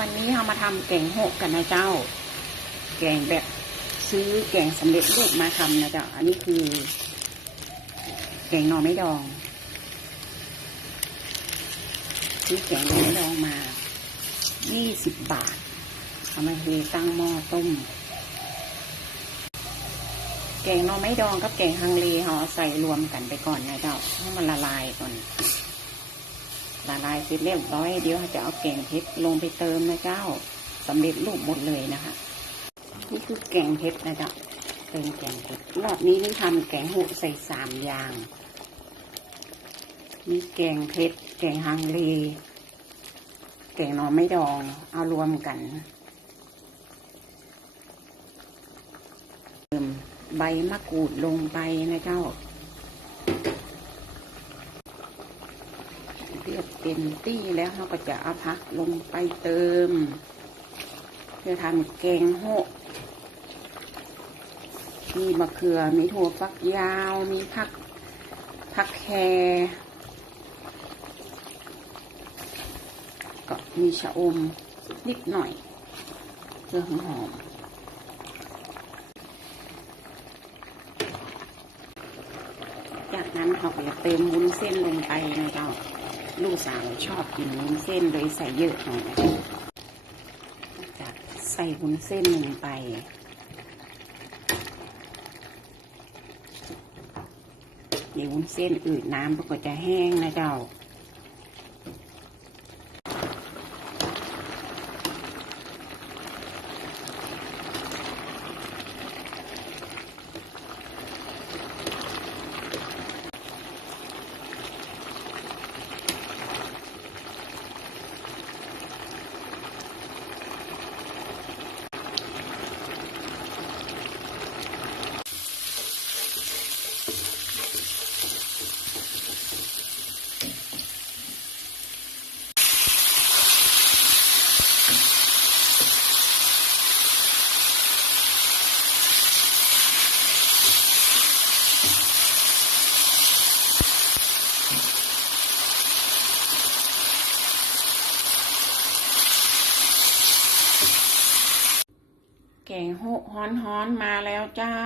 วันนี้เรามาทำแกงโหกกันนะเจ้า แกงแบบซื้อแกงสำเร็จรูปมาทำนะเจ้า อันนี้คือ แกงหน่อไม้ดอง ซื้อแกงหน่อไม้ดองมายี่สิบบาทเอามาเทตั้งหม้อต้ม แกงหน่อไม้ดองกับแกงฮังเลเราใส่รวมกันไปก่อนนะเจ้าให้มันละลายก่อน ละลายเสร็จเรียบร้อยเดี๋ยวจะเอาแกงเผ็ดลงไปเติมนะเจ้าสำเร็จรูปหมดเลยนะคะนี่คือแกงเผ็ดนะจ้าเติมแกงเผ็ดรอบนี้นี่ทำแกงหุใส่สามอย่างมีแกงเผ็ดแกงฮังเลแกงหน่อไม่ดอง เอารวมกันเติมใบมะกรูดลงไปนะเจ้า เรียบเต็มตี้แล้วเราก็จะเอาพักลงไปเติมเพื่อทำแกงโหะมีมะเขือ มีถั่วฟักยาว มีผักผักแครก็มีชะอมนิดหน่อยเพื่อหอมจากนั้นเราก็จะเติมวุ้นเส้นลงไปนะเจ้า ลูกสาวชอบกินวุ้นเส้นเลยใส่เยอะหน่อยจากใส่วุ้นเส้นลงไป เดี๋ยววุ้นเส้นอืดน้ำมันก็จะแห้งนะเจ้า แกงโหฮ้อนๆมาแล้วเจ้า